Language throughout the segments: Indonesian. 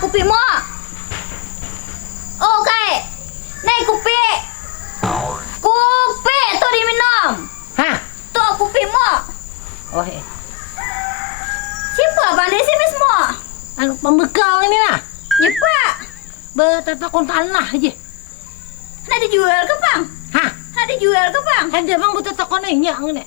kopi mo. Oke. Nih kopi. Kopi tuh diminum. Hah? Tuh kopi mo. Oh, Siapa bang desi mis mo? anu pembekal ini nah. Ya pak. Betatakon tanah aja. Nah dijual ke bang? Hah? Nah dijual ke bang? Ada bang betatakon nya ngene.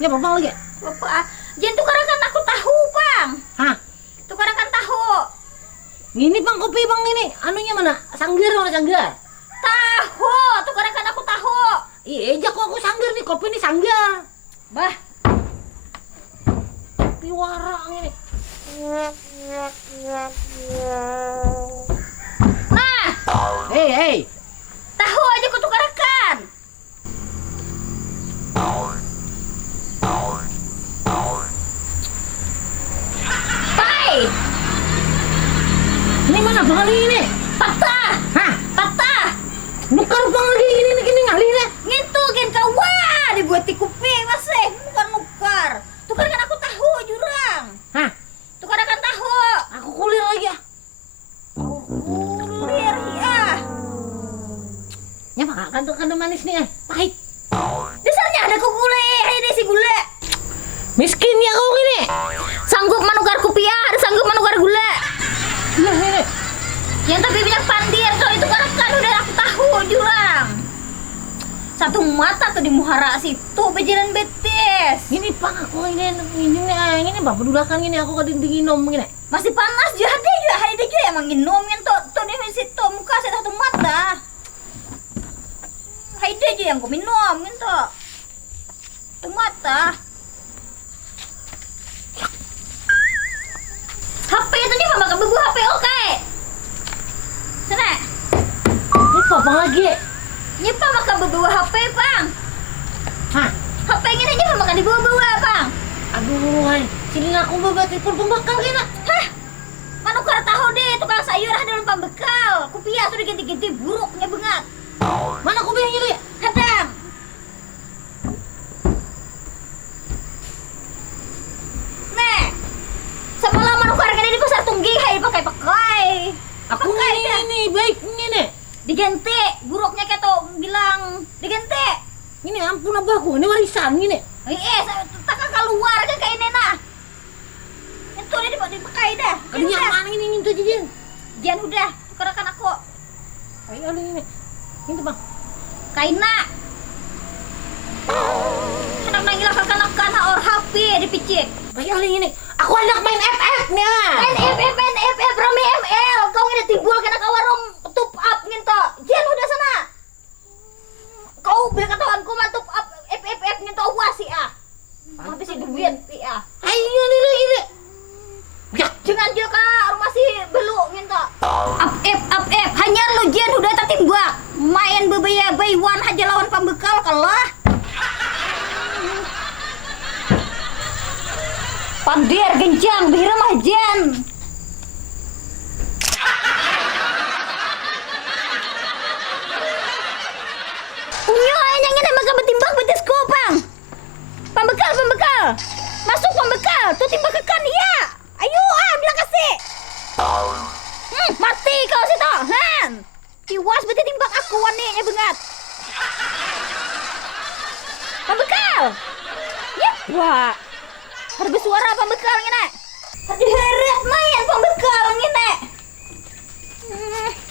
Ya bang lagi. Bapak, jangan tukarakan aku tahu bang. Hah? Tukarakan tahu. Ini bang kopi bang ini. Anunya mana? Sanggar mana sanggar? Tahu, tukarakan aku tahu. Iya, kok aku sanggar nih, kopi ini sanggar. Bah, Kopi warang ini. nah, Hei. tahu aja ku tukarakan. Pai, Ini mana bang Ali ini? patah, Hah? patah. Nukar bang lagi ini ngali nih. Ngintu gen kawan dibuat di kuping masih bukan nukar. Tukarkan aku tahu jurang. Hah? Tukarakan tahu. Aku kulir lagi ya. Kulir ya. Ya bang, kandung manis nih, pahit. Dasarnya ada kukule, ini si gula. Miskin ya kau ini. Sanggup menukar kupiah, ada sanggup menukar gula. Nah, ini. Yang tapi banyak pandir, kalau itu kan udah aku tahu jurang. Satu mata tuh di muhara situ bejalan betis. Ini bang, aku ini bapak dulakan ini aku kadang dinginom gini. Masih panas juga hari dia juga emang nginumin tuh di situ muka saya satu mata. Hai dia aja yang gue minum gitu. Tuh mata. HP itu dia mama kebebu HP oke. Sana. Ini apa lagi? Nyepa maka bawa HP bang. Hah? HP ini aja makan dibawa-bawa bang. Aduh, hai. Sini aku bawa telepon pembekal kena. Hah? Manukar tahu deh tukang sayur ada dalam pembekal. Kupiah sudah ganti-ganti buruknya banget. Mana aku bilang gitu ya? Kadang. Nih. Semalam manukar ini di pasar Tunggi hai pakai-pakai. Aku ini baik ini. Diganti buruknya kayak tuh bilang diganti. Ini ampun abahku, ini warisan ini. Tak keluar kan kayak ini nah. Itu dia dipakai dah. Kalian yang mana ini itu aja, Jan udah, tukarakan aku. Ayo ini. Ini bang. Kaina. Anak nangilah kakak or HP dipicik. Ayo ini. Aku anak main FF-nya. NFF Rami ML. Kau ini timbul kena ke warung top up nginto. Jan udah sana. Kau bilang kataanku mantap up FF nginto wasi ah. Habis duit ah. Ayo ini. Ya, Jangan juga rumah si belu nginto. Up F hanya lu Jan udah tatimbak. Main bebaya baywan aja lawan pembekal kalah. Pandir genjang bihira mah Jan. Unyo yang ini maka betimbang betisku bang. Pembekal. Masuk pembekal. Tuh timbang ke kan ya. Ayo bilang kasih. Mati kau situ. Tiwas beti timbang aku waninya banget. Pembekal. Ya wah. Harga suara pembekal ngene. Diheret main pembekal ngene.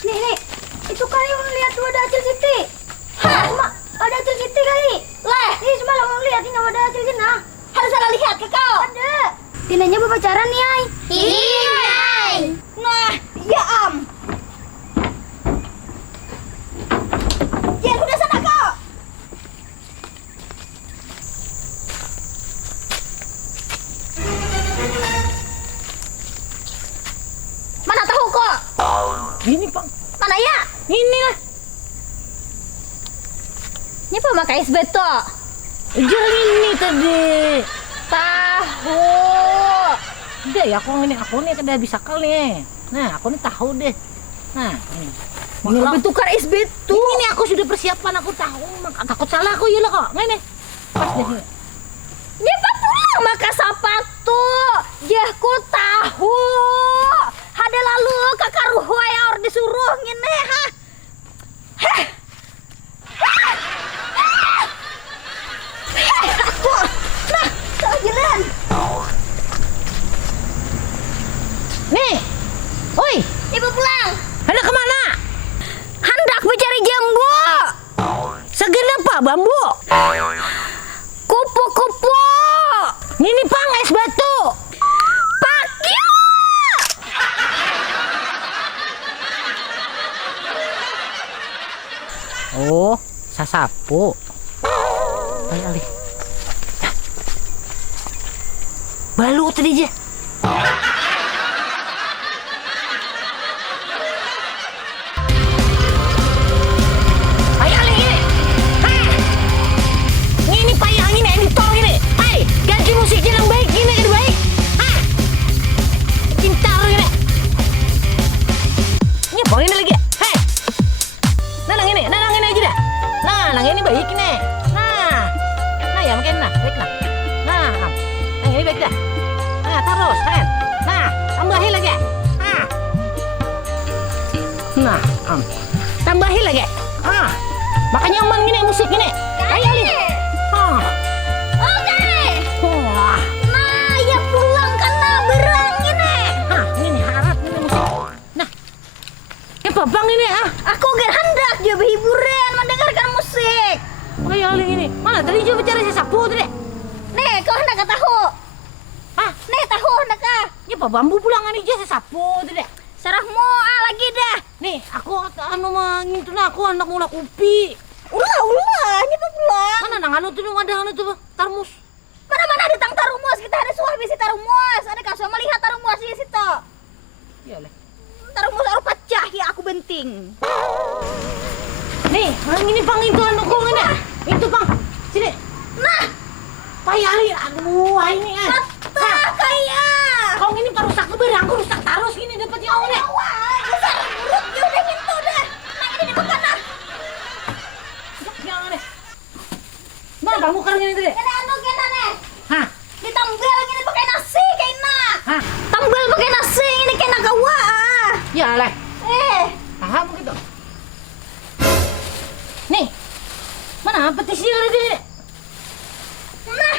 Nih. Itu kali lihat tuh ada Acil Siti. Hah, ada Acil Siti kali. Lah, ini semalam lihat ini ada Acil Gina. Harus salah lihat ke kau. Ada. Tinanya berpacaran nih, Ai. Iya. Nah, ya Jan udah sana kau. Mana tahu kok? ini bang. Mana ya? Ini lah. Ini pemakai SB toh. Jual ini tadi. Tahu. Udah ya aku nih kada bisa kali. Nah, aku nih tahu deh. Nah, ini. Maka bertukar SB tuh. Ini aku sudah persiapan, aku tahu. Maka takut salah aku ya kok. Ngene. Pas deh. Ini apa pulang maka sepatu? Ya ku tahu. ngene ha. Aku. Nah, jalan. Nih. Woi, Ibu pulang. hendak kemana? Hendak mencari jambu. Segenapa bambu? Kupu-kupu. Ini pang es batu. Pakyu. Oh, sasapu. Ayo alih. Balu tadi aja. Ayo alih gini. Hah. Ini payah ini editor gini. Hai, ganti musiknya yang baik gini yang baik. Hah. Cinta gini. Ini apa ini lagi? Hei. Nang ini aja dah. Nah, nang ini baik nih. Nah ya mungkin baik nah. Nang ini baik dah. Nah, terus kan. Nah, tambahin lagi. Tambahin lagi. Makanya nyaman gini musik gini. Ayo Ali. Oke. Wah. Nah, ya pulang karena berang ini. Ini harap ini musik. Nah, babang ini Aku hendak juga hiburan mendengarkan musik. Ayo Ali ini. Mana tadi coba cari si sapu tadi. Nih, kau hendak tahu? Nih, tahu hendak ah? Ya apa bambu pulangan aja si sapu tadi. Sarahmu lagi dah. Nih, aku mengintun aku anak mula kopi. Ulah, ini pulang. Mana nang anu tuh ada tuh tarmus. Mana-mana ada tang tarumus, kita ada suah bisi tarumus. Ada kasih melihat tarumus di situ. Iya leh. Tarumus harus pecah ya aku benting. Nih, ini pang itu anu kong ini. Itu pang. Sini. Nah, Payah li. Aduh, ini patah kayak. Kong ini parusak keberang, aku rusak tarus gini dapat yang ini. Wah, besar buruk dia udah gitu dah. Nah, ini dimakan nah. Yang ini. Mana kamu kerja ini tadi? Kena anu kena nih. Hah? Ditambel ini pakai nasi kena. Hah? Tambel pakai nasi ini kena gawa. Ya leh. Eh, Begitu. Nih. Mana petisnya ada di sini? nah,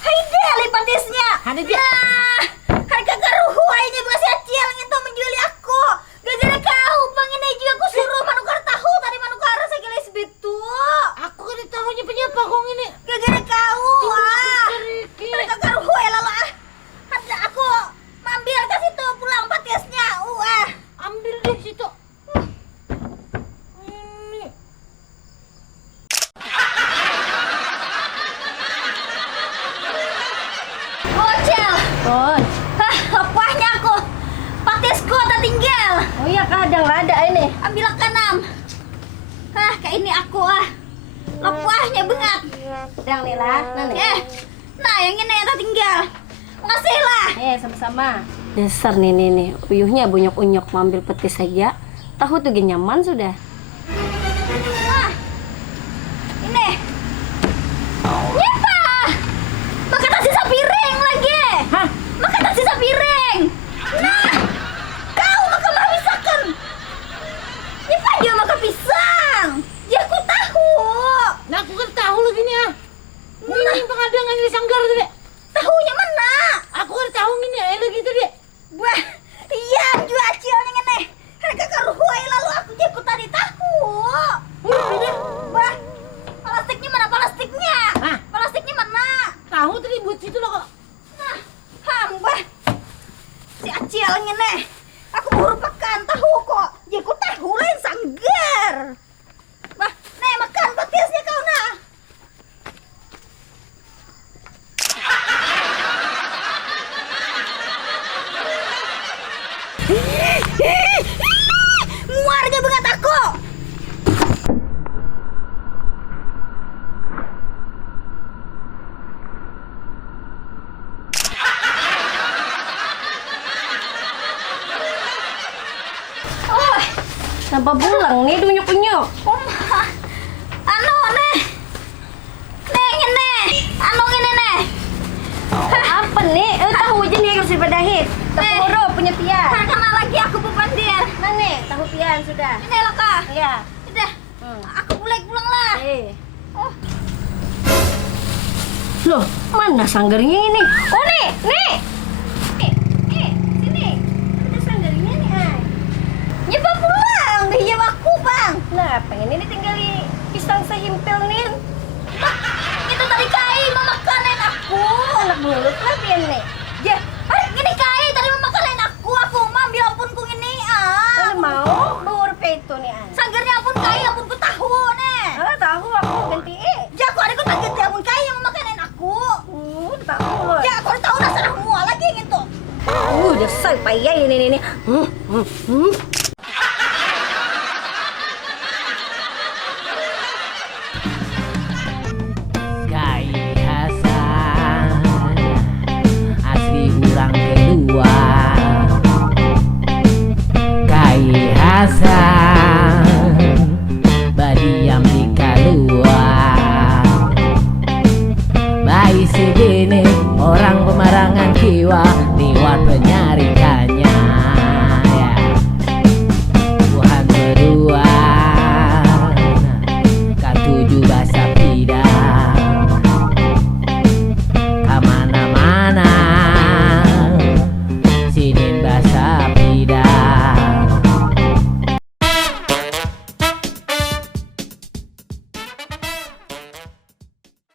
hai dia lipatisnya. Ada dia. Nah, harga garuhu aja bekas acil itu menjuali aku. Gara-gara kau bang ini juga aku suruh manukar tahu tadi manukar segelis bitu. Aku kan tahunya penyapa kong ini. Gara-gara kau harga garuhu lalu ada aku ambil ke situ pulang patisnya. Ambil deh situ. Ini. Bocil. Bon. Apanya aku? Patisku tak tinggal. Oh iya kadang ada ini. Ambil kanam. Kayak ini aku lepahnya bengat. Sedang Lila. Nah yang ini yang tak tinggal. Makasih lah. Sama-sama. Dasar nih. Uyuhnya bunyok-unyok mau ambil petis saja. Tahu tuh gini nyaman sudah. Ini. Nyepa. Makan nasi sapiring lagi. Hah? Makan nasi sapiring. Nah. Kau makan pisang. Nyepa dia makan pisang. Dia aku tahu. Nah aku kan tahu lagi nih Ini pengadangan di sanggar tadi. Tahunya mana? Aku kan tahu ini lagi tadi. Wah, iya jual acilnya ngene. Harga karuhuai lalu aku jago tadi tahu. Wah, plastiknya mana plastiknya? Hah? Plastiknya mana? Tahu tadi buat situ loh kok. Nah, hamba. Si acil ngene. Aku baru makan tahu kok. Jago tahu lain sanggar. Wah, nih makan petisnya kau nah. Warga banget aku. Kenapa pulang nih dunyuk-unyuk? Anu nih. Nih ngene. Anu ngene nih. Apa nih? Tahu aja nih kalau sudah hit. Terpuru punya pian. Karena lagi aku bupandir. Nah nih, tahu pian sudah. Ini loh kak. Iya. Udah. Aku pulang lah. Oh. Loh, mana sanggarnya ini? Oh nih, nih. Sini. Ada sanggarnya nih, Ay. Nyoba pulang. Iya aku bang. Nah, pengen ini tinggali pisang sehimpil nih. Itu tadi kai memakanin aku. Anak mulut lah pian nih. Ya, gini kai tadi memakanin aku. Aku mau ambil apunku ini Kalau mau, bawur itu nih, Ay. Sanggarnya apun kai, apunku tahu nih. Ah, tahu aku ganti Ya aku ada takut dia apun kai yang memakanin aku. tahu. Ya aku tahu dasar semua lagi gitu. Dasar payah ini.